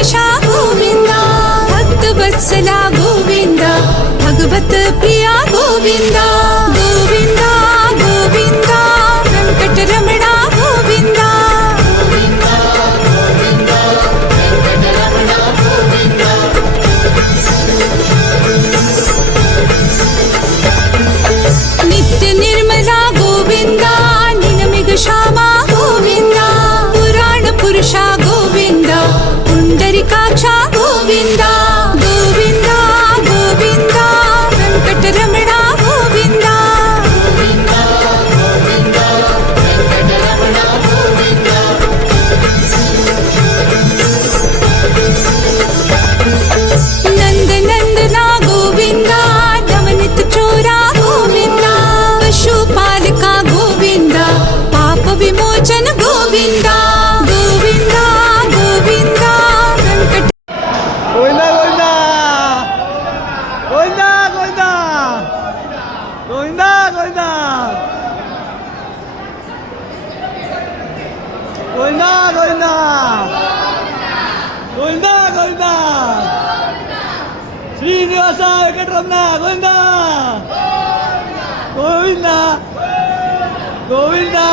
गणेश गोविंद भक्त वत्सला गोविंद भगवत प्रिया गोविंद गोविंद गोविंद वेंकटरमण गोविंद नित्य निर्मला गोविंद नीलमेघ श्यामा गोविंद पुराण पुरुषा गोविंद पुंडरीकाक्षा गोविंद गोविंद गोविंद वेंकटरमण गोविंद नंद नंदना गोविंद नवनीत चोरा गोविंद पशुपालका गोविंद पाप विमोचन गोविंद गोविंद गोविंद वेंकट गोविंदा गोविंदा गोविंदा गोविंदा गोविंदा गोविंदा गोविंदा गोविंदा गोविंदा श्रीनिवास वेंकटरमण गोविंदा गोविंदा गोविंदा